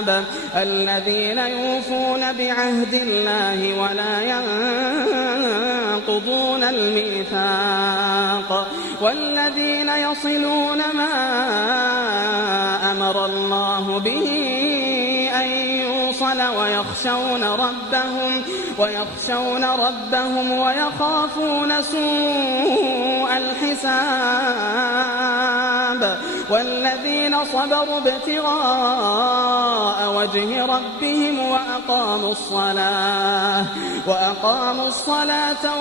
الكتاب الذين يوفون بعهد الله ولا ينقضون الميثاق والذين يصلون ما أمر الله به أن يوصل ويخشون ربهم ويخافون سوء الحساب والذين صبروا ابتغاء وجه ربهم وأقاموا الصلاة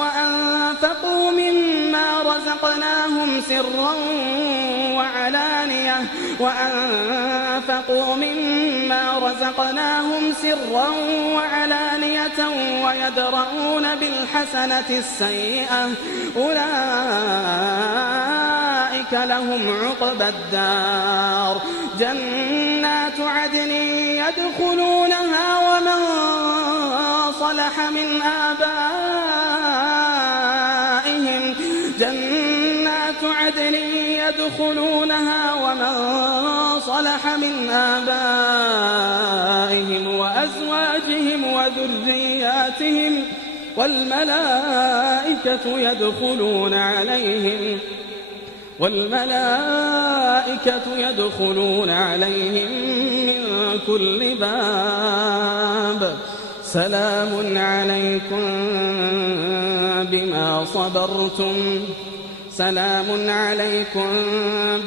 وأنفقوا مما رزقناهم سرا وعلانية ويدرؤون بالحسنة السيئة أولئك لهم عقبى الدار جنات عدن يدخلونها ومن صلح من آبائهم وأزواجهم وذرياتهم والملائكة يدخلون عليهم من كل باب سلام عليكم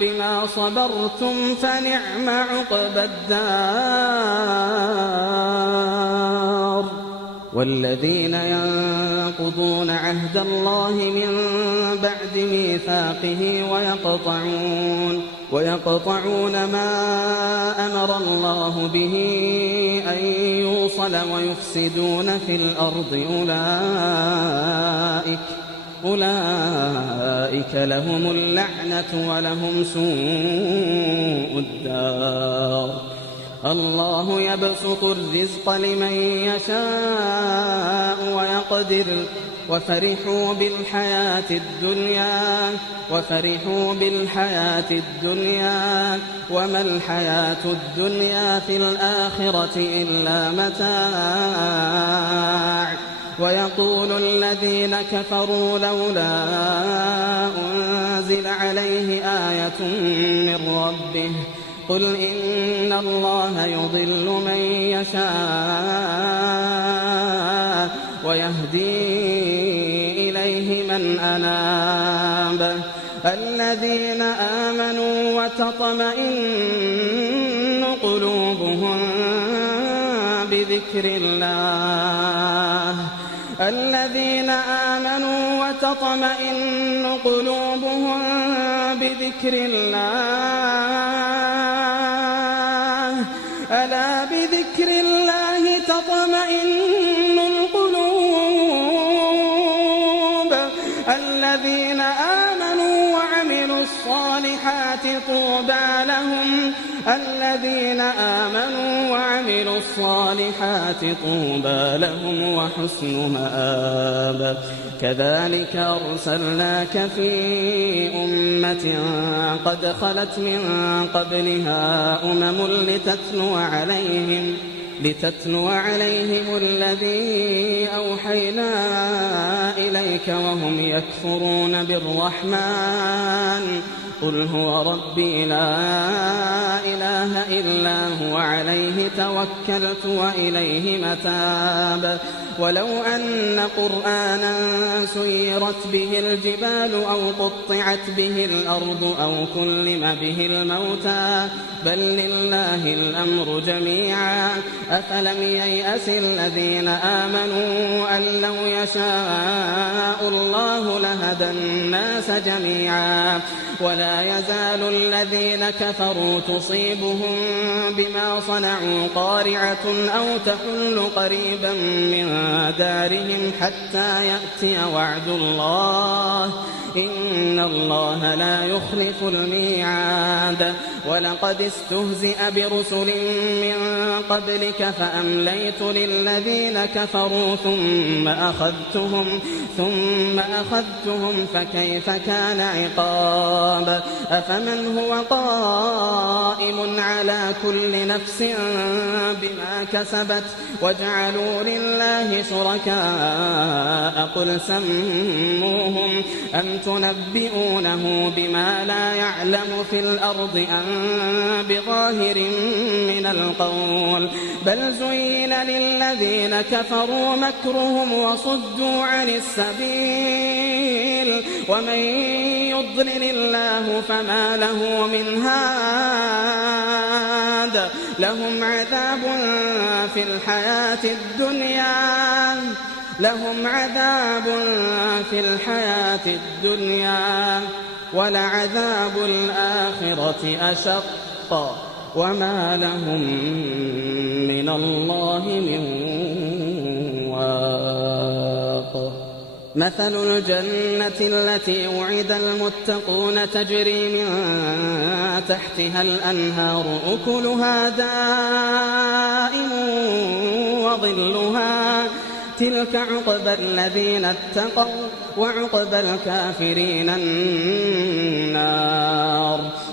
بما صبرتم فنعم عقبى الدار والذين ينقضون عهد الله من بعد ميثاقه ويقطعون ما أمر الله به أن يوصل ويفسدون في الأرض أولئك لهم اللعنة ولهم سوء الدار الله يبسط الرزق لمن يشاء ويقدر وفرحوا بالحياة الدنيا وما الحياة الدنيا في الآخرة إلا متاع ويقول الذين كفروا لولا أنزل عليه آية من ربه قل إن الله يضل من يشاء ويهدي إليه من أناب الذين آمنوا وتطمئن قلوبهم بذكر الله ألا بذكر الله تطمئن القلوب الذين آمنوا وعملوا الصالحات طوبى لهم وحسن مآب كذلك أرسلناك في أمة قد خلت من قبلها لتتلو عليهم الذي أوحينا إليك وهم يكفرون بالرحمن قل هو ربي لا إله إلا هو عليه توكلت وإليه متاب ولو أن قرآنا سيرت به الجبال أو قطعت به الأرض أو كلم به الموتى بل لله الأمر جميعا أفلم ييأس الذين آمنوا أن لو يشاء الله لهدى الناس جميعا ولا يزال الذين كفروا تصيبهم بما صنعوا قارعة أو تحل قريبا من دارهم حتى يأتي وعد الله إن إن الله لا يخلف الميعاد ولقد استهزئ برسل من قبلك فأمليت للذين كفروا ثم أخذتهم فكيف كان عقاب أفمن هو قائم على كل نفس بما كسبت وجعلوا لله شركاء قل سموهم أم تنبئونه بما لا يعلم في الأرض أم بظاهر من القول بل زين للذين كفروا مكرهم وصدوا عن السبيل ومن يضلل الله فما له من هاد لهم عذاب في الحياة الدنيا ولعذاب الآخرة أشق وما لهم من الله من واق مثل الجنة التي وعد المتقون تجري من تحتها الأنهار أكلها دائم وظلها تلك عقبى الذين اتقوا وعقبى الكافرين النار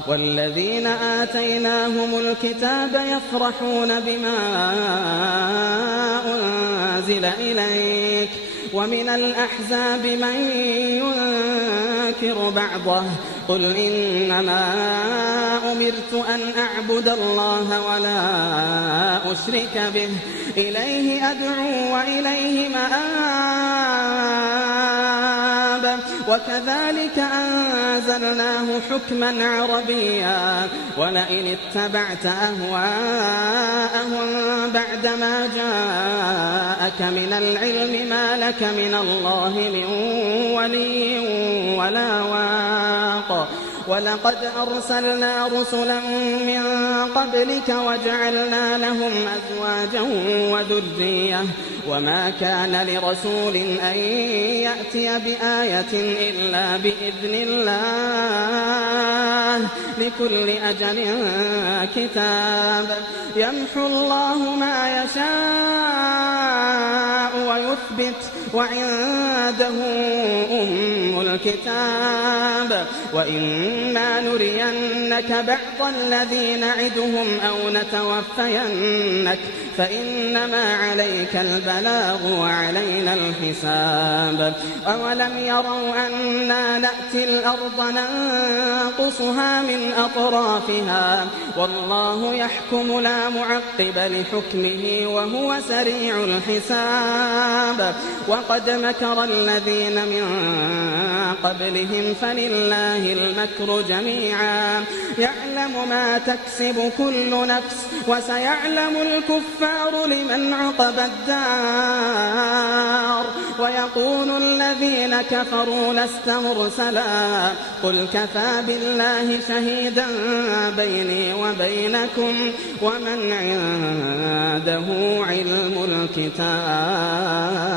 والذين آتيناهم الكتاب يفرحون بما أنزل إليك ومن الأحزاب من ينكر بعضه قل إنما أمرت أن أعبد الله ولا أشرك به إليه أدعو وإليه مآب وكذلك أنزلناه حكما عربيا ولئن اتبعت أهواءهم بعدما جاءك من العلم ما لك من الله من ولي ولا واق ولقد أرسلنا رسلا من قبلك وجعلنا لهم أزواجا وذرية وما كان لرسول أن يأتي بآية إلا بإذن الله لكل أجل كتاب يمحو الله ما يشاء ويثبت وعنده أم الكتاب وإما نرينك بعض الذي نعدهم أو نتوفينك فإنما عليك البلاغ وعلينا الحساب أولم يروا أنا نأتي الأرض ننقصها من أطرافها والله يحكم لا معقب لحكمه وهو سريع الحساب وقد مكر الذين من قبلهم فلله المكر جميعا يعلم ما تكسب كل نفس وسيعلم الكفار لمن عقبى الدار ويقول الذين كفروا لست مرسلا قل كفى بالله شهيدا بيني وبينكم ومن عنده علم الكتاب